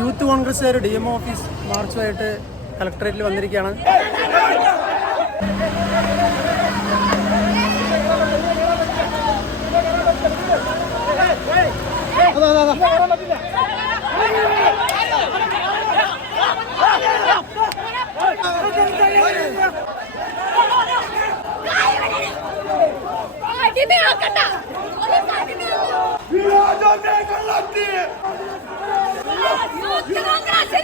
Youth കോൺഗ്രസ്സുകാർ D M office മാർച്ചുമായിട്ട് കളക്ടറേറ്റിൽ വന്നിരിക്കുകയാണ്. അടിമയാക്കണ്ട യൂത്ത് കോൺഗ്രസ്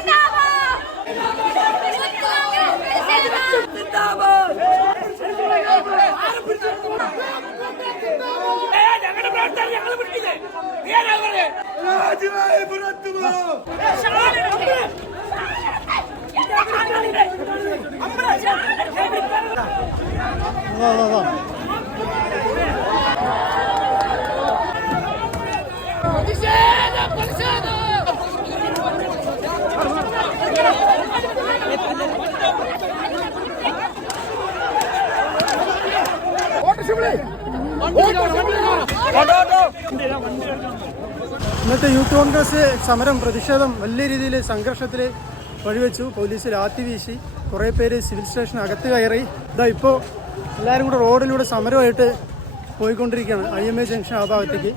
ഞങ്ങളുടെ പ്രവർത്തനം ഞങ്ങൾ പിടിക്കില്ലേ രാജ്യമായി പുറത്തു വാ. ഇന്നത്തെ യൂത്ത് കോൺഗ്രസ് സമരം പ്രതിഷേധം വലിയ രീതിയിൽ സംഘർഷത്തിൽ വഴിവെച്ചു. പോലീസ് ലാത്തി വീശി. കുറേ പേര് സിവിൽ സ്റ്റേഷൻ അകത്ത് കയറി. ഇതാ ഇപ്പോൾ എല്ലാവരും കൂടെ റോഡിലൂടെ സമരമായിട്ട് പോയിക്കൊണ്ടിരിക്കുകയാണ്. ഐ എം എ ജംഗ്ഷൻ ആ ഭാഗത്തേക്ക്.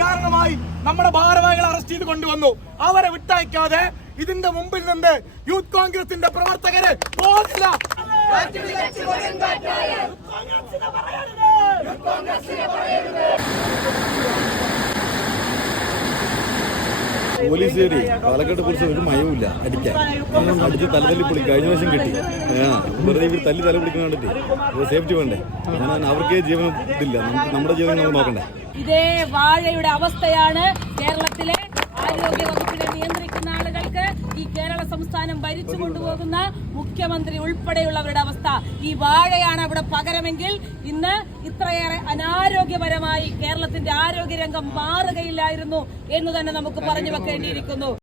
കാരണമായി നമ്മുടെ ഭാരവാഹികളെ അറസ്റ്റ് ചെയ്ത് കൊണ്ടുവന്നു. അവരെ വിട്ടയക്കാതെ ഇതിന്റെ മുമ്പിൽ നിന്ന് യൂത്ത് കോൺഗ്രസിന്റെ പ്രവർത്തകരെ പോകില്ല പോലീസുകാരി പാലക്കാട്ട് പോലീസ് ഒരു മയവുമില്ല. അടിക്കാൻ. അടിച്ച് തലതല്ലി പൊളി കഴിഞ്ഞ വർഷം കിട്ടി. ആ വെറുതെ ഇവർ തല്ലി തല പിടിക്കുന്ന കണ്ടിട്ട്. സേഫ്റ്റി വേണ്ടേ? അങ്ങനെ അവർക്ക് ജീവൻ ഇതില്ല. നമുക്ക് നമ്മുടെ ജീവൻ നമ്മൾ നോക്കണ്ടേ? ഇതേ വാഴയുടെ അവസ്ഥയാണ് കേരളത്തിലെ ഭരിച്ചു കൊണ്ടുപോകുന്ന മുഖ്യമന്ത്രി ഉൾപ്പെടെയുള്ളവരുടെ അവസ്ഥ. ഈ വാഴയാണ് അവിടെ പകരമെങ്കിൽ ഇന്ന് ഇത്രയേറെ അനാരോഗ്യപരമായി കേരളത്തിന്റെ ആരോഗ്യരംഗം മാറുകയില്ലായിരുന്നു എന്ന് തന്നെ നമുക്ക് പറഞ്ഞു വെക്കേണ്ടിയിരിക്കുന്നു.